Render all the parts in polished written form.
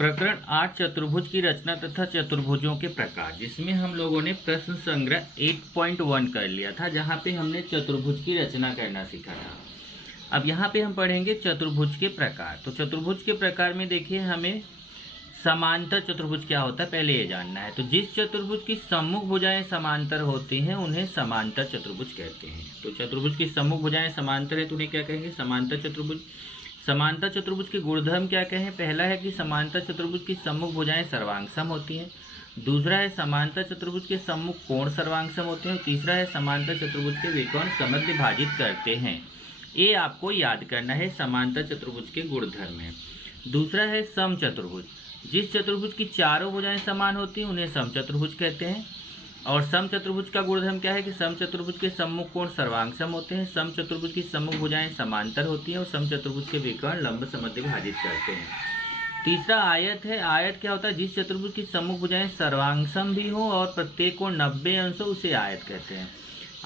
प्रकरण 8 चतुर्भुज की रचना तथा चतुर्भुजों के प्रकार, जिसमें हम लोगों ने प्रश्न संग्रह 8.1 कर लिया था, जहां पे हमने चतुर्भुज की रचना करना सीखा था। अब यहाँ पे हम पढ़ेंगे चतुर्भुज के प्रकार। तो चतुर्भुज के प्रकार में देखिए, हमें समांतर चतुर्भुज क्या होता है पहले ये जानना है। तो जिस चतुर्भुज की सम्मुख भुजाएं समांतर होती हैं उन्हें समांतर चतुर्भुज कहते हैं। तो चतुर्भुज की सम्मुख भुजाएं समांतर है तो उन्हें क्या कहेंगे? समांतर चतुर्भुज। समांतर चतुर्भुज के गुणधर्म क्या क्या है? पहला है कि समांतर चतुर्भुज की सम्मुख भुजाएं सर्वांगसम होती हैं। दूसरा है समांतर चतुर्भुज के सम्मुख कोण सर्वांगसम होते हैं। तीसरा है समांतर चतुर्भुज के विकर्ण समद्विभाजित करते हैं। ये आपको याद करना है, समांतर चतुर्भुज के गुणधर्म है। दूसरा है सम चतुर्भुज। जिस चतुर्भुज की चारों भुजाएं समान होती हैं उन्हें सम चतुर्भुज कहते हैं। और सम चतुर्भुज का गुणधर्म क्या है कि सम चतुर्भुज के सम्मुख कोण सर्वांगसम होते हैं। सम चतुर्भुज की सम्मुख भुजाएं समांतर होती हैं और सम चतुर्भुज के विकर्ण लंब समद्विभाजित करते हैं। तीसरा आयत है। आयत क्या होता है? जिस चतुर्भुज की सम्मुख भुजाएं सर्वांगसम भी हो और प्रत्येक कोण 90 अंश हो उसे आयत कहते हैं।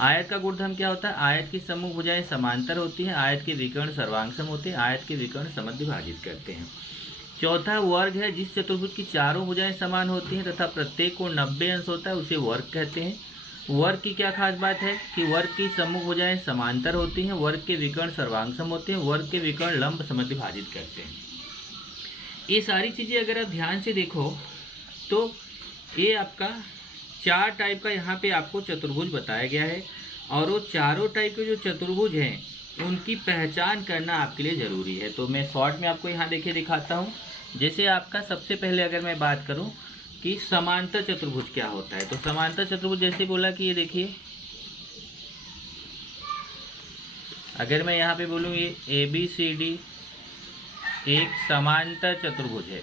आयत का गुणधर्म क्या होता है? आयत की सम्मुख भुजाएं समांतर होती हैं, आयत के विकर्ण सर्वांगसम होते हैं, आयत के विकर्ण समद्विभाजित करते हैं। चौथा वर्ग है। जिस चतुर्भुज की चारों भुजाएं समान होती हैं तथा प्रत्येक कोण 90 अंश होता है उसे वर्ग कहते हैं। वर्ग की क्या खास बात है कि वर्ग की सम्मुख भुजाएं समांतर होती हैं, वर्ग के विकर्ण सर्वांगसम होते हैं, वर्ग के विकर्ण लंब समद्विभाजित करते हैं। ये सारी चीज़ें अगर आप ध्यान से देखो तो ये आपका 4 टाइप का यहाँ पे आपको चतुर्भुज बताया गया है और वो चारों टाइप के जो चतुर्भुज हैं उनकी पहचान करना आपके लिए ज़रूरी है। तो मैं शॉर्ट में आपको यहाँ देखिए दिखाता हूँ। जैसे आपका सबसे पहले अगर मैं बात करूँ कि समांतर चतुर्भुज क्या होता है, तो समांतर चतुर्भुज जैसे बोला कि ये देखिए, अगर मैं यहाँ पे बोलूँ ये ABCD एक समांतर चतुर्भुज है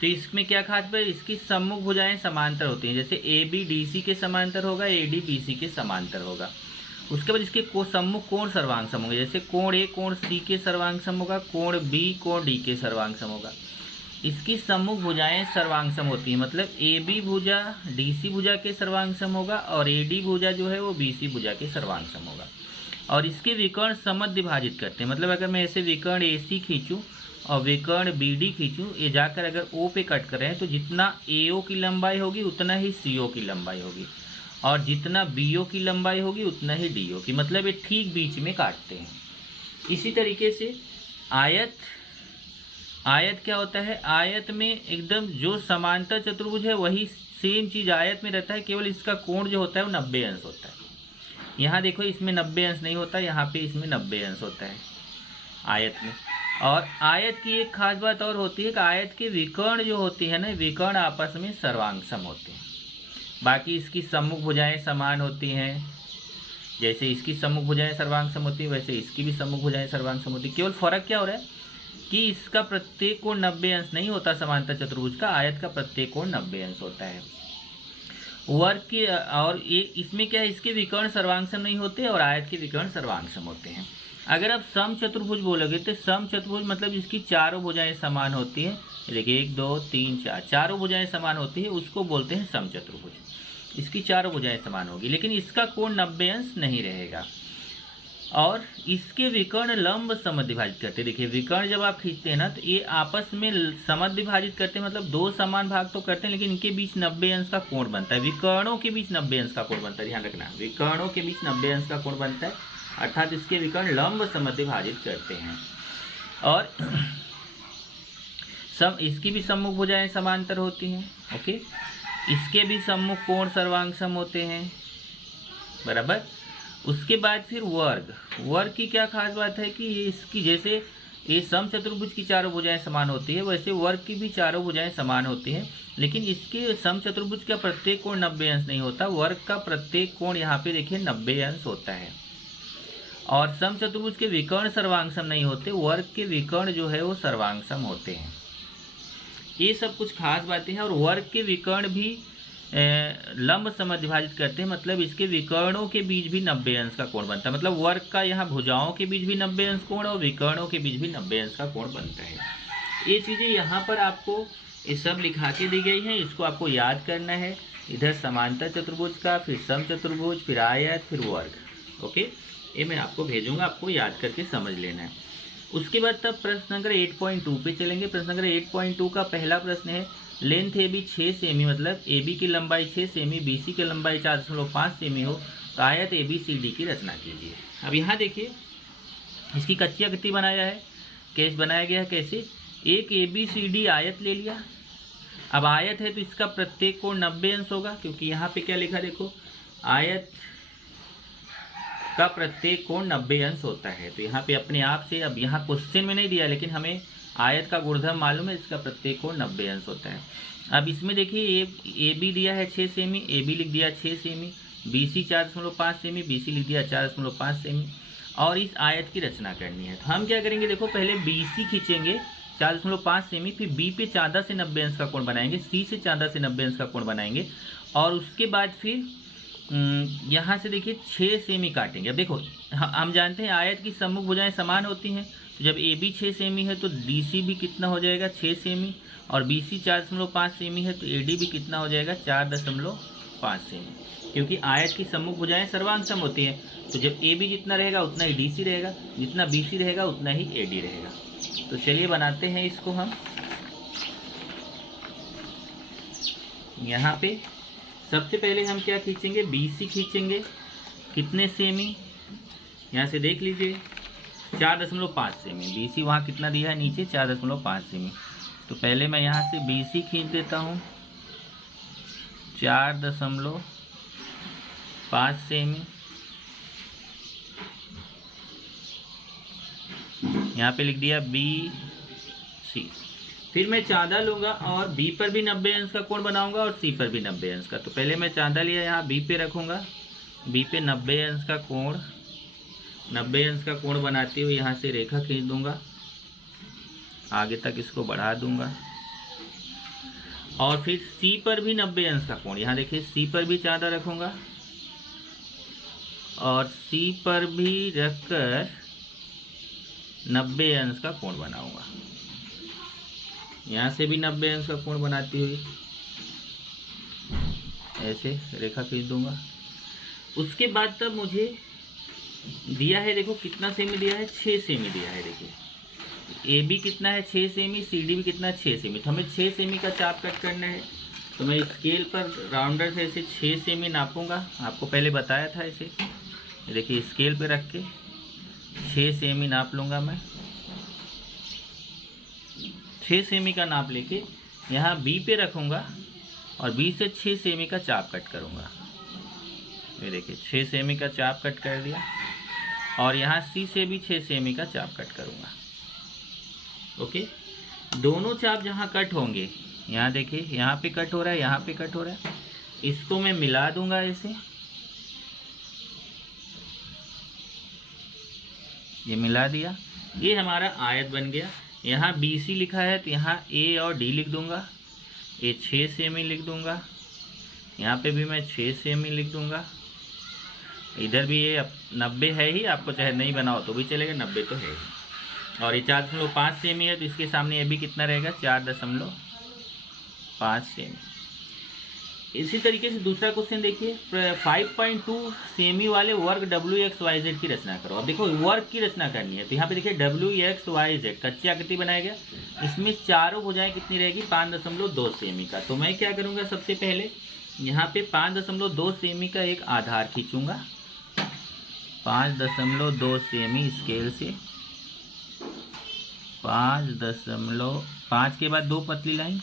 तो इसमें क्या खास बात है? इसकी सम्मुख भुजाएं समांतर होती हैं। जैसे AB DC के समांतर होगा, AD BC के समांतर होगा। उसके बाद इसके सम्मुख कोण सर्वांगसम होंगे। जैसे कोण A कोण C के सर्वांगसम होगा, कोण B कोण D के सर्वांगसम होगा। इसकी सम्मुख भुजाएं सर्वांगसम होती हैं, मतलब AB भुजा DC भुजा के सर्वांगसम होगा और AD भुजा जो है वो BC भुजा के सर्वांगसम होगा। और इसके विकर्ण समद्विभाजित करते हैं, मतलब अगर मैं ऐसे विकर्ण AC खींचूं और विकर्ण BD खींचूं, ये जाकर अगर O पे कट कर रहे हैं तो जितना AO की लंबाई होगी उतना ही CO की लंबाई होगी और जितना BO की लंबाई होगी उतना ही DO की, मतलब ये ठीक बीच में काटते हैं। इसी तरीके से आयत। आयत क्या होता है? आयत में एकदम जो समांतर चतुर्भुज है वही सेम चीज़ आयत में रहता है, केवल इसका कोण जो होता है वो 90 अंश होता है। यहाँ देखो इसमें 90 अंश नहीं होता, यहाँ पे इसमें 90 अंश होता है आयत में। और आयत की एक खास बात और होती है कि आयत के विकर्ण जो होती है ना, विकर्ण आपस में सर्वांगसम होते हैं। बाकी इसकी सम्मुख भुजाएं समान होती हैं, जैसे इसकी सम्मुख भुजाएं सर्वांगसम होती है वैसे इसकी भी सम्मुख भुजाएं सर्वांगसम होती है। केवल फर्क क्या हो रहा है कि इसका प्रत्येक कोण 90 अंश नहीं होता समांतर चतुर्भुज का, आयत का प्रत्येक कोण 90 अंश होता है। वर्ग के और ये इसमें क्या है, इसके विकर्ण सर्वांगसम नहीं होते और आयत के विकर्ण सर्वांगसम होते हैं। अगर आप सम चतुर्भुज बोलोगे तो सम चतुर्भुज मतलब इसकी चारों भुजाएं समान होती हैं। देखिए 1 2 3 4 चारों भुजाएं समान होती है, उसको बोलते हैं सम चतुर्भुज। इसकी चारों भुजाएं समान होगी लेकिन इसका कोण 90 अंश नहीं रहेगा और इसके विकर्ण लंब समद्विभाजित करते हैं। देखिए विकर्ण जब आप खींचते हैं ना तो ये आपस में समद्विभाजित करते हैं, मतलब दो समान भाग तो करते हैं लेकिन इनके बीच 90 अंश का कोण बनता है। विकर्णों के बीच 90 अंश का कोण बनता है, ध्यान रखना, विकर्णों के बीच 90 अंश का कोण बनता है, अर्थात इसके विकर्ण लंब समद्विभाजित करते हैं। और इसकी भी सम्मुख भुजाएं समांतर होती हैं। ओके, इसके भी सम्मुख कोण सर्वांगसम होते हैं, बराबर। उसके बाद फिर वर्ग। वर्ग की क्या खास बात है कि ये इसकी जैसे ये सम चतुर्भुज की चारों भुजाएं समान होती है वैसे वर्ग की भी चारों भुजाएं समान होती हैं, लेकिन इसके सम चतुर्भुज का प्रत्येक कोण 90 अंश नहीं होता, वर्ग का प्रत्येक कोण यहाँ पे देखिए 90 अंश होता है। और सम चतुर्भुज के विकर्ण सर्वांगसम नहीं होते, वर्ग के विकर्ण जो है वो सर्वांगसम होते हैं। ये सब कुछ खास बातें हैं। और वर्ग के विकर्ण भी लंब समद्विभाजित करते हैं, मतलब इसके विकर्णों के बीच भी 90 अंश का कोण बनता है, मतलब वर्ग का यहाँ भुजाओं के बीच भी 90 अंश कोण और विकर्णों के बीच भी 90 अंश का कोण बनता है। ये चीज़ें यहाँ पर आपको ये सब लिखा के दी गई हैं, इसको आपको याद करना है। इधर समांतर चतुर्भुज का, फिर सम चतुर्भुज, फिर आयत, फिर वर्ग। ओके, ये मैं आपको भेजूंगा, आपको याद करके समझ लेना है। उसके बाद तब प्रश्न नंबर 8.2 पे चलेंगे। प्रश्न नंबर 8.2 का पहला प्रश्न है, लेंथ ए बी 6 सेमी, मतलब ए बी की लंबाई 6 सेमी, बी सी की लंबाई 4.5 सेमी हो तो आयत ए बी सी डी की रचना कीजिए। अब यहाँ देखिए इसकी कच्ची आकृति बनाया है, कैसे बनाया गया है, कैसे, एक ए बी सी डी आयत ले लिया। अब आयत है तो इसका प्रत्येक कोण 90 अंश होगा, क्योंकि यहाँ पे क्या लिखा देखो, आयत का प्रत्येक कोण 90 अंश होता है। तो यहाँ पे अपने आप से, अब यहाँ क्वेश्चन में नहीं दिया लेकिन हमें आयत का गुणधर्म मालूम है, इसका प्रत्येक कोण 90 अंश होता है। अब इसमें देखिए ए बी दिया है 6 सेमी, ए बी लिख दिया 6 सेमी, बी सी 4.5 सेमी, बी सी लिख दिया 4.5 सेमी, और इस आयत की रचना करनी है। तो हम क्या करेंगे, देखो पहले बी सी खींचेंगे 4.5 सेमी, फिर बी पे 14 से 90 अंश का कोण बनाएंगे, सी से 14 से 90 अंश का कोण बनाएंगे, और उसके बाद फिर यहाँ से देखिए 6 सेमी काटेंगे। अब देखो हम जानते हैं आयत की सम्मुख भुजाएं समान होती हैं, तो जब ए बी 6 सेमी है तो डी सी भी कितना हो जाएगा 6 सेमी, और बी सी 4.5 सेमी है तो ए डी भी कितना हो जाएगा 4.5 सेमी, क्योंकि आयत की सम्मुख भुजाएं सर्वांग सम होती हैं। तो जब ए बी जितना रहेगा उतना ही डी सी रहेगा, जितना बी सी रहेगा उतना ही ए डी रहेगा। तो चलिए बनाते हैं इसको हम। यहाँ पे सबसे पहले हम क्या खींचेंगे, बी सी खींचेंगे, कितने सेमी, यहाँ से देख लीजिए 4.5 सेमी, बी सी वहाँ कितना दिया है नीचे 4.5 सेमी। तो पहले मैं यहाँ से बी सी खींच देता हूँ 4.5 सेमी, यहाँ पे लिख दिया बी सी। फिर मैं चांदा लूँगा और बी पर भी 90 अंश का कोण बनाऊंगा और सी पर भी 90 अंश का। तो पहले मैं चांदा लिया, यहाँ बी पे रखूँगा, बी पे 90 अंश का कोण, 90 अंश का कोण बनाते हुए यहाँ से रेखा खींच दूंगा, आगे तक इसको बढ़ा दूंगा, और फिर सी पर भी 90 अंश का कोण, यहाँ देखिए सी पर भी चांदा रखूँगा और सी पर भी रखकर 90 अंश का कोण बनाऊंगा, यहाँ से भी 90 अंश का कोण बनाती हुई ऐसे रेखा खींच दूंगा। उसके बाद तब मुझे दिया है, देखो कितना सेमी दिया है 6 सेमी दिया है। देखिए ए बी कितना है 6 सेमी, सी डी भी कितना है 6 सेमी, तो हमें 6 सेमी का चाप कट करना है। तो मैं स्केल पर राउंडर से ऐसे 6 सेमी नापूंगा, आपको पहले बताया था ऐसे। देखिए स्केल पे रख के 6 सेमी नाप लूँगा मैं, 6 सेमी का नाप लेके यहाँ बी पे रखूँगा और बी से 6 सेमी का चाप कट करूँगा। ये देखिए 6 सेमी का चाप कट कर दिया, और यहाँ सी से भी 6 सेमी का चाप कट करूँगा। ओके, दोनों चाप जहाँ कट होंगे, यहाँ देखिए यहाँ पे कट हो रहा है, यहाँ पे कट हो रहा है, इसको मैं मिला दूँगा ऐसे, ये मिला दिया, ये हमारा आयत बन गया। यहाँ बी सी लिखा है तो यहाँ ए और डी लिख दूंगा, ये 6 सेमी लिख दूंगा, यहाँ पे भी मैं 6 सेमी लिख दूंगा, इधर भी ये 90 है ही, आपको चाहे नहीं बनाओ तो भी चलेगा, 90 तो है ही, और ये 4.5 सेमी है तो इसके सामने ये भी कितना रहेगा 4.5 सेमी। इसी तरीके से दूसरा क्वेश्चन देखिए, 5.2 सेमी वाले वर्ग WXYZ की रचना करो। अब देखो वर्ग की रचना करनी है, तो यहाँ पे देखिए WXYZ कच्ची आकृति बनाया गया, इसमें चारों भुजाएं कितनी रहेगी 5.2 सेमी का। तो मैं क्या करूँगा, सबसे पहले यहाँ पे 5.2 सेमी का एक आधार खींचूंगा, 5.2 सेमी स्केल से, 5 के बाद 2 पतली लाइन,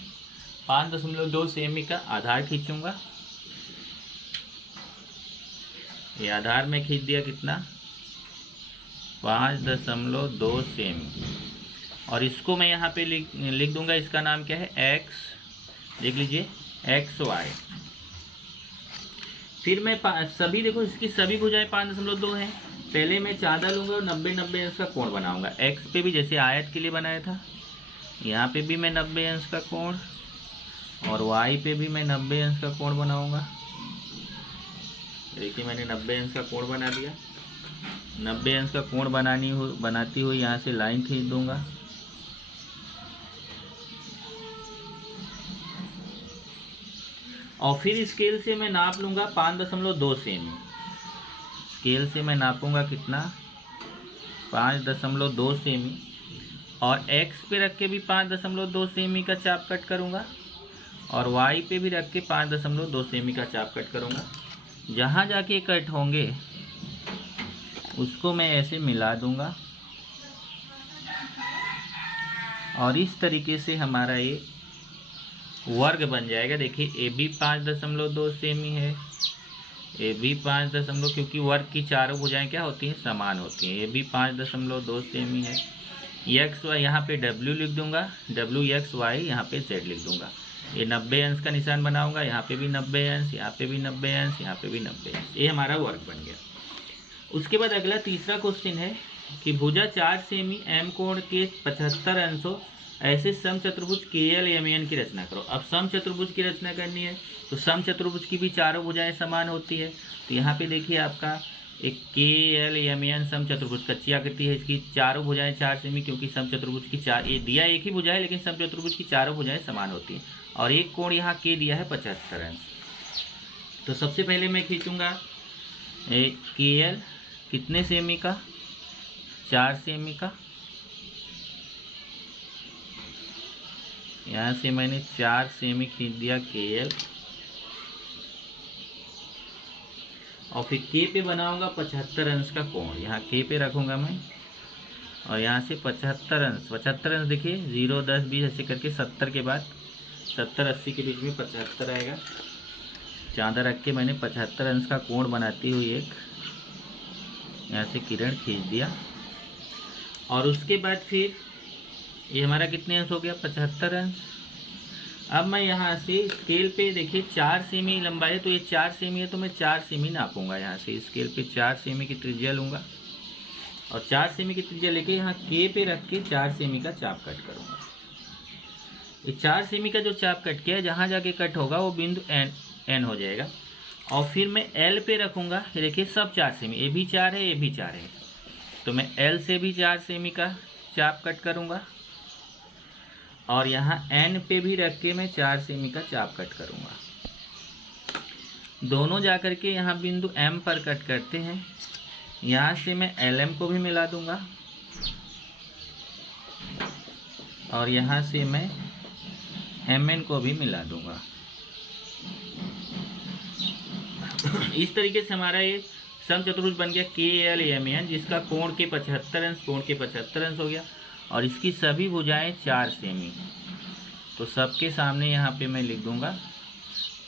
5.2 सेमी का आधार खींचूंगा। ये आधार में खींच दिया कितना 5.2 सेमी, और इसको मैं यहाँ पे लिख दूंगा, इसका नाम क्या है x, देख लीजिए XY। फिर मैं सभी, देखो इसकी सभी भुजाएं 5.2 हैं। पहले मैं चांदा लूँगा और 90 अंश का कोण बनाऊंगा, x पे भी जैसे आयत के लिए बनाया था, यहाँ पे भी मैं 90 अंश का कोण, और y पे भी मैं 90 अंश का कोण बनाऊंगा। देखिए मैंने 90 अंश का कोण बना दिया, 90 अंश का कोण बनाती हुई यहाँ से लाइन खींच दूंगा, और फिर स्केल से मैं नाप लूँगा 5.2 सेमी, स्केल से मैं नापूंगा कितना 5.2 सेमी, और x पे रख के भी 5.2 सेमी का चाप कट करूँगा और y पे भी रख के 5.2 सेमी का चाप कट करूँगा। जहाँ जाके कट होंगे उसको मैं ऐसे मिला दूँगा और इस तरीके से हमारा ये वर्ग बन जाएगा। देखिए ए बी 5.2 सेमी है, ए बी 5 क्योंकि वर्ग की चारों भुजाएं क्या होती हैं, समान होती हैं। ए बी 5.2 सेमी है। एक्स वाई यहाँ पे डब्ल्यू लिख दूंगा, डब्ल्यू एक्स वाई यहाँ पे जेड लिख दूंगा। ये 90 अंश का निशान बनाऊंगा, यहाँ पे भी 90 अंश, यहाँ पे भी 90 अंश, यहाँ पे भी 90 अंश। ये हमारा वर्ग बन गया। उसके बाद अगला तीसरा क्वेश्चन है कि भुजा 4 सेमी एम कोण के 75 अंशों ऐसे समचतुर्भुज KLMN की रचना करो। अब समचतुर्भुज की रचना करनी है तो समचतुर्भुज की भी चारों भुजाएं समान होती है। तो यहाँ पे देखिए आपका एक KLMN समचतुर्भुज कच्ची आकृति है, इसकी चारों भुजाएं 4 सेमी, क्योंकि समचतुर्भुज की चार, ये दिया एक ही भुजा है लेकिन समचतुर्भुज की चारों भुजाएं समान होती हैं। और एक कोण यहाँ K दिया है 75 अंश। तो सबसे पहले मैं खींचूंगा KL कितने सेमी का, 4 सेमी का। यहाँ से मैंने 4 सेमी खींच दिया KL और फिर K पे बनाऊंगा 75 अंश का कोण। यहाँ K पे रखूंगा मैं और यहाँ से 75 अंश, 75 अंश देखिए 0 10 20 ऐसे करके 70 के बाद 70 80 के बीच में 75 आएगा। चांदा रख के मैंने 75 अंश का कोण बनाती हुई एक यहाँ से किरण खींच दिया। और उसके बाद फिर ये हमारा कितने अंश हो गया, 75 अंश। अब मैं यहाँ से स्केल पे देखिए 4 सेमी लंबाई है, तो ये 4 सेमी है तो मैं 4 सेमी नापूंगा। यहाँ से स्केल पे 4 सेमी की त्रिज्या लूँगा और 4 सेमी की त्रिज्या लेके यहाँ K पे रख के 4 सेमी का चाप कट करूँगा। ये 4 सेमी का जो चाप कट किया, जहाँ जाके कट होगा वो बिंदु N हो जाएगा। और फिर मैं L पे रखूँगा। ये देखिए सब 4 सेमी, ये भी 4 है, ये भी 4 है, तो मैं L से भी 4 सेमी का चाप कट करूँगा और यहाँ N पे भी रख के मैं 4 सेमी का चाप कट करूँगा। दोनों जाकर के यहाँ बिंदु M पर कट करते हैं। यहाँ से मैं LM को भी मिला दूँगा और यहाँ से मैं MN को भी मिला दूँगा। इस तरीके से हमारा ये समचतुर्भुज बन गया KLMN, जिसका कोण के 75 अंश, कोण के 75 अंश हो गया और इसकी सभी भुजाएं 4 सेमी। तो सबके सामने यहाँ पे मैं लिख दूंगा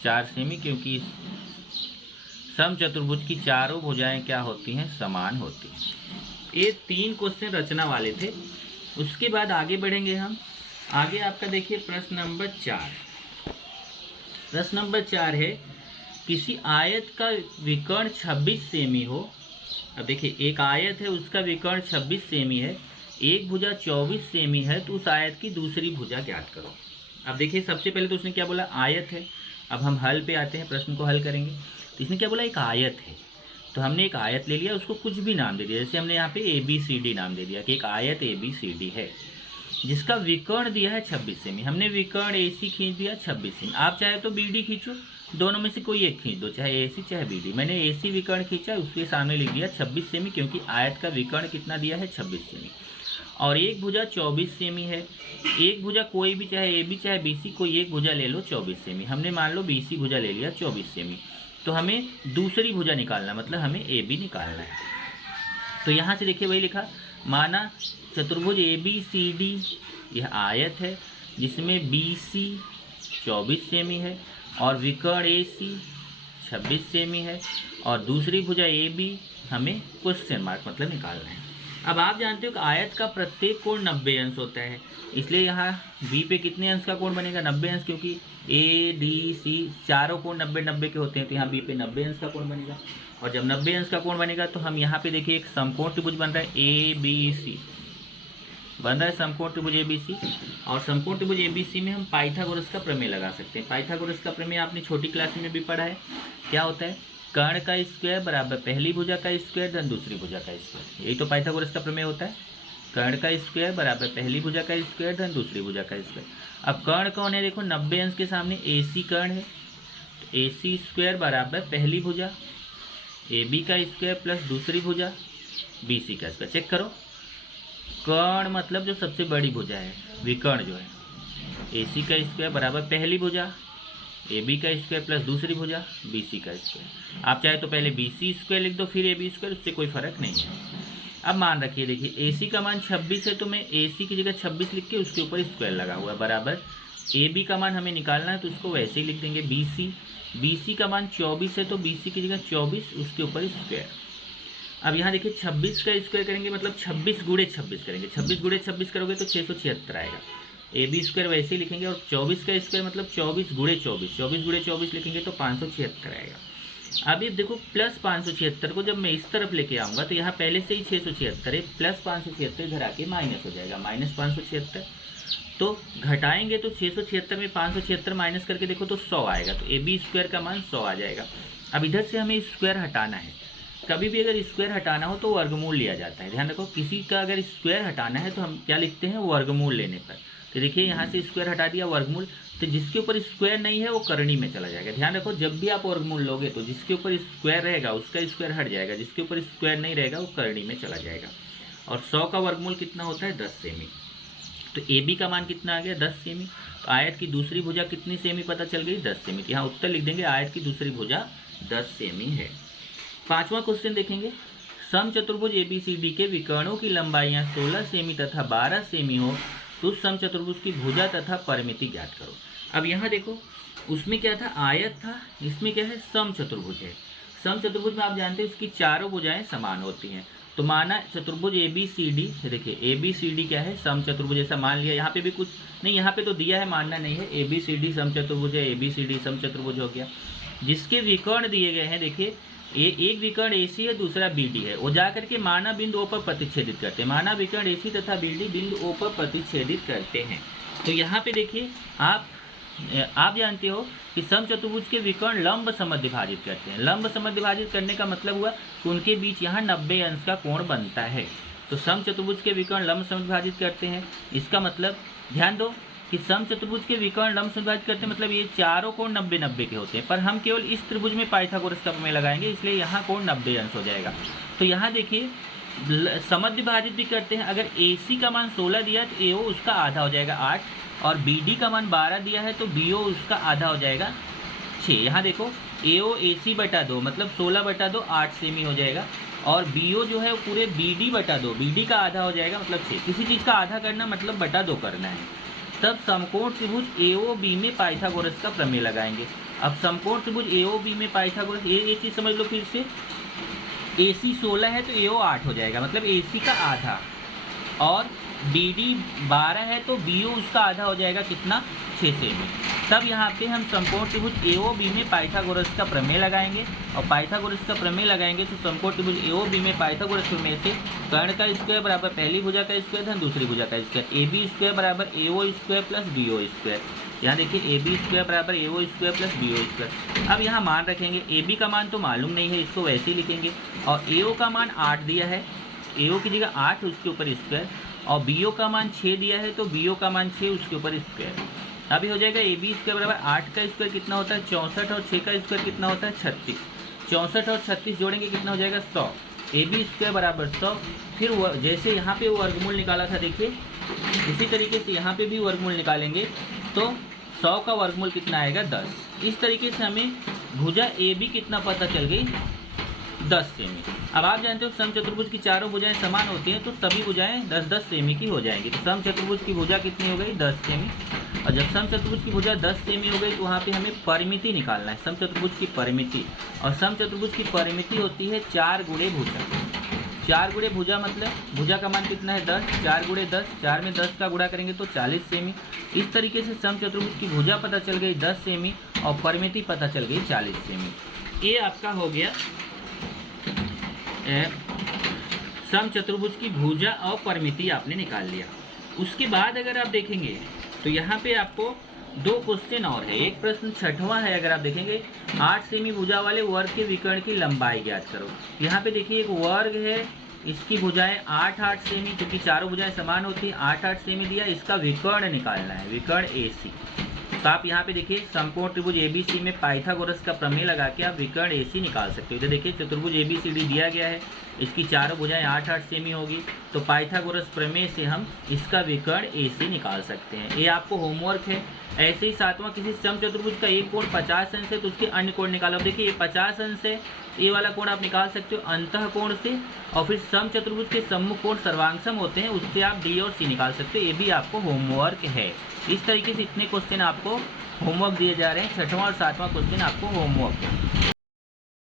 4 सेमी, क्योंकि समचतुर्भुज की चारों भुजाएं क्या होती हैं, समान होती हैं। ये 3 क्वेश्चन रचना वाले थे। उसके बाद आगे बढ़ेंगे हम। आगे आपका देखिए प्रश्न नंबर 4। प्रश्न नंबर 4 है किसी आयत का विकर्ण 26 सेमी हो। अब देखिए एक आयत है, उसका विकर्ण 26 सेमी है, एक भुजा 24 सेमी है, तो उस आयत की दूसरी भुजा ज्ञात करो। अब देखिए सबसे पहले तो उसने क्या बोला, आयत है। अब हम हल पे आते हैं, प्रश्न को हल करेंगे। तो इसने क्या बोला, एक आयत है। तो हमने एक आयत ले लिया, उसको कुछ भी नाम दे दिया। जैसे हमने यहाँ पे ABCD नाम दे दिया कि एक आयत ABCD है जिसका विकर्ण दिया है 26 सेमी। हमने विकर्ण AC खींच दिया 26 सेमी। आप चाहे तो BD खींचो, दोनों में से कोई एक खींच दो, चाहे AC चाहे BD। मैंने AC विकर्ण खींचा, उसके सामने लिख दिया 26 सेमी, क्योंकि आयत का विकर्ण कितना दिया है, 26 सेमी। और एक भुजा 24 सेमी है। एक भुजा कोई भी, चाहे AB चाहे BC, कोई एक भुजा ले लो 24 सेमी। हमने मान लो BC भुजा ले लिया 24 सेमी। तो हमें दूसरी भुजा निकालना, मतलब हमें AB निकालना है। तो यहाँ से देखिए वही लिखा, माना चतुर्भुज ABCD यह आयत है जिसमें BC 24 सेमी है और विकर्ण AC 26 सेमी है और दूसरी भुजा AB हमें क्वेश्चन मार्क मतलब निकालना है। अब आप जानते हो कि आयत का प्रत्येक कोण 90 अंश होता है, इसलिए यहाँ B पे कितने अंश का कोण बनेगा, 90 अंश, क्योंकि ADC चारों कोण 90-90 के होते हैं। तो यहाँ B पे 90 अंश का कोण बनेगा। और जब 90 अंश का कोण बनेगा तो हम यहाँ पे देखिए एक समकोण त्रिभुज बन रहा है ABC, बन रहा है समकोण त्रिभुज ABC। और समकोण त्रिभुज ABC में हम पाइथागोरस का प्रमेय लगा सकते हैं। पाइथागोरस का प्रमेय आपने छोटी क्लास में भी पढ़ा है। क्या होता है, कर्ण का स्क्वायर बराबर पहली भुजा का स्क्वायर धन दूसरी भुजा का स्क्वायर। यही तो पाइथागोरस का प्रमेय होता है। कर्ण का स्क्वायर बराबर पहली भुजा का स्क्वायर धन दूसरी भुजा का स्क्वायर। अब कर्ण कौन है, देखो 90 अंश के सामने AC कर्ण है, तो AC स्क्वायर बराबर पहली भुजा AB का स्क्वायर प्लस दूसरी भुजा BC का स्क्वायर। चेक करो, कर्ण मतलब जो सबसे बड़ी भुजा है, विकर्ण जो है, AC का स्क्वायर बराबर पहली भुजा AB का स्क्वायर प्लस दूसरी भुजा BC का स्क्वायर। आप चाहे तो पहले BC स्क्वायर लिख दो फिर AB स्क्वायर, उससे कोई फर्क नहीं है। अब मान रखिए, देखिए AC का मान 26 है तो मैं AC की जगह 26 लिख के उसके ऊपर स्क्वायर लगा हुआ है बराबर AB का मान हमें निकालना है तो उसको वैसे ही लिख देंगे BC का मान 24 है तो BC की जगह 24 उसके ऊपर स्क्वायर। अब यहाँ देखिए 26 का स्क्वायर करेंगे मतलब 26 गुणे 26 करेंगे, 26 गुणे 26 करोगे तो 676 आएगा। AB स्क्वायर वैसे ही लिखेंगे और 24 का स्क्वायर मतलब 24 गुणे 24, 24 गुणे 24 लिखेंगे तो 576 आएगा। अब ये देखो प्लस 576 को जब मैं इस तरफ लेके आऊँगा तो यहाँ पहले से ही 676 है, प्लस 576 इधर आके माइनस हो जाएगा, माइनस 576। तो घटाएंगे तो 676 में 576 माइनस करके देखो तो 100 आएगा, तो AB स्क्वायर का मान 100 आ जाएगा। अब इधर से हमें स्क्वायर हटाना है, कभी भी अगर स्क्वायर हटाना हो तो वर्गमूल लिया जाता है। ध्यान रखो, किसी का अगर स्क्वायर हटाना है तो हम क्या लिखते हैं, वर्गमूल लेने पर। तो देखिए यहाँ से स्क्वायर हटा दिया, वर्गमूल, तो जिसके ऊपर स्क्वायर नहीं है वो करनी में चला जाएगा। ध्यान रखो, जब भी आप वर्गमूल लोगे तो जिसके ऊपर स्क्वायर रहेगा उसका स्क्वायर हट जाएगा, जिसके ऊपर स्क्वायर नहीं रहेगा वो करनी में चला जाएगा। और 100 का वर्गमूल कितना होता है, 10 सेमी। तो AB का मान कितना आ गया, 10 सेमी। तो आयत की दूसरी भुजा कितनी सेमी पता चल गई, 10 सेमी। यहाँ उत्तर लिख देंगे, आयत की दूसरी भुजा 10 सेमी है। पांचवा क्वेश्चन देखेंगे, समचतुर्भुज ABCD के विकर्णों की लंबाइयां 16 सेमी तथा 12 सेमी हो तो उस समचतुर्भुज की भुजा तथा परिमिति ज्ञात करो। अब यहाँ देखो, उसमें क्या था, आयत था, इसमें क्या है, समचतुर्भुज है। समचतुर्भुज में आप जानते हैं उसकी चारों भुजाएं समान होती हैं। तो माना चतुर्भुज ABCD, देखिए ABCD क्या है, समचतुर्भुज, ऐसा मान लिया। यहाँ पे भी कुछ नहीं, यहाँ पे तो दिया है, मानना नहीं है। ABCD समचतुर्भुज है, ABCD समचतुर्भुज हो गया। जिसके विकर्ण दिए गए हैं, देखिए एक विकर्ण AC है, दूसरा BD है, वो जाकर के माना बिंदु O पर प्रतिच्छेदित करते हैं। माना विकर्ण AC तथा BD बिंदु O पर प्रतिच्छेदित करते हैं। तो यहाँ पे देखिए, आप जानते हो कि समचतुर्भुज के विकर्ण लंब समद्विभाजित करते हैं। लंब समद्विभाजित करने का मतलब हुआ कि उनके बीच यहाँ 90 अंश का कोण बनता है। तो समचतुर्भुज के विकर्ण लंब समद्विभाजित करते हैं, इसका मतलब ध्यान दो कि समचतुर्भुज के विकर्ण लंब समद्विभाजित करते हैं, मतलब ये चारों कोण 90-90 के होते हैं। पर हम केवल इस त्रिभुज में पाइथागोरस का प्रमेय लगाएंगे, इसलिए यहाँ कोण 90 अंश हो जाएगा। तो यहाँ देखिए समद्विभाजित भी करते हैं। अगर AC का मान 16 दिया तो AO उसका आधा हो जाएगा 8, और BD का मान 12 दिया है तो BO उसका आधा हो जाएगा 6। यहाँ देखो AO AC बटा 2 मतलब 16/2 8 सेमी हो जाएगा, और BO जो है वो पूरे BD/2 BD का आधा हो जाएगा मतलब 6। किसी चीज़ का आधा करना मतलब बटा 2 करना है। तब समकोण त्रिभुज AOB में पाइथागोरस का प्रमेय लगाएंगे। अब समकोण त्रिभुज AOB में पाइथागोरस, ये चीज़ समझ लो फिर से, AC 16 है तो AO 8 हो जाएगा, मतलब AC का आधा, और BD 12 है तो BO उसका आधा हो जाएगा कितना, 6 सेमी। तब यहाँ पे हम समकोण त्रिभुज AOB में पाइथागोरस का प्रमेय लगाएंगे, और पाइथागोरस का प्रमेय लगाएंगे तो समकोण त्रिभुज AOB में पाइथागोरस प्रमेय से कर्ण का स्क्वायर बराबर पहली भुजा का स्क्वायर धन दूसरी भुजा का स्क्वायर, AB स्क्वायर बराबर AO square plus BO square. यहाँ देखिए AB स्क्वायर बराबर AO square plus BO square. अब यहाँ मान रखेंगे, AB का मान तो मालूम नहीं है, इसको वैसे ही लिखेंगे, और AO का मान 8 दिया है, AO की जगह 8 उसके ऊपर स्क्वायर, और BO का मान 6 दिया है तो BO का मान 6 उसके ऊपर स्क्वायर। अभी हो जाएगा AB स्क्वायर बराबर 8 का स्क्वायर कितना होता है 64, और 6 का स्क्वायर कितना होता है 36। 64 और 36 जोड़ेंगे कितना हो जाएगा 100। AB स्क्वायर बराबर 100। फिर जैसे यहाँ पे वर्गमूल निकाला था, देखिए इसी तरीके से यहाँ पे भी वर्गमूल निकालेंगे तो 100 का वर्गमूल कितना आएगा 10। इस तरीके से हमें भुजा AB कितना पता चल गई, 10 सेमी। अब आप जानते हो समचतुर्भुज की चारों भुजाएं समान होती हैं तो सभी भुजाएं 10-10 सेमी की हो जाएंगी। तो समचतुर्भुज की भुजा कितनी हो गई 10 सेमी। और जब समचतुर्भुज की भुजा 10 सेमी हो गई तो वहाँ पे हमें परिमिति निकालना है, समचतुर्भुज की परिमिति। और समचतुर्भुज की परिमिति होती है 4 गुणे भुजा। 4 गुणे भुजा मतलब भुजा का मान कितना है 10, 4 गुणे 10, 4 में 10 का गुणा करेंगे तो 40 सेमी। इस तरीके से समचतुर्भुज की भुजा पता चल गई 10 सेमी और परिमिति पता चल गई 40 सेमी। ये आपका हो गया समचतुर्भुज की भुजा और परिमिति आपने निकाल लिया। उसके बाद अगर आप देखेंगे तो यहाँ पे आपको 2 क्वेश्चन और है। एक प्रश्न 6वां है, अगर आप देखेंगे 8 सेमी भुजा वाले वर्ग के विकर्ण की लंबाई ज्ञात करो। यहाँ पे देखिए एक वर्ग है, इसकी भुजाएं 8-8 सेमी, क्योंकि चारों भुजाएं समान होती हैं, 8-8 सेमी दिया। इसका विकर्ण निकालना है, विकर्ण AC। तो आप यहाँ पे देखिए समकोण त्रिभुज एबीसी में पाइथागोरस का प्रमेय लगा के आप विकर्ण एसी निकाल सकते हो। इधर देखिए चतुर्भुज एबीसीडी दिया गया है, इसकी चारों भुजाएं 8-8 सेमी होगी, तो पाइथागोरस प्रमेय से हम इसका विकर्ण एसी निकाल सकते हैं। ये आपको होमवर्क है। ऐसे ही सातवां, किसी समचतुर्भुज का एक कोण 50 अंश है तो उसके अन्य कोण निकालो। अब देखिए ये 50 अंश है, ये वाला कोण आप निकाल सकते हो अंतः कोण से, और फिर समचतुर्भुज के सम्मुख कोण सर्वांगसम होते हैं, उससे आप डी और सी निकाल सकते हो। ये भी आपको होमवर्क है। इस तरीके से इतने क्वेश्चन आपको होमवर्क दिए जा रहे हैं। छठवां और सातवां क्वेश्चन आपको होमवर्क है।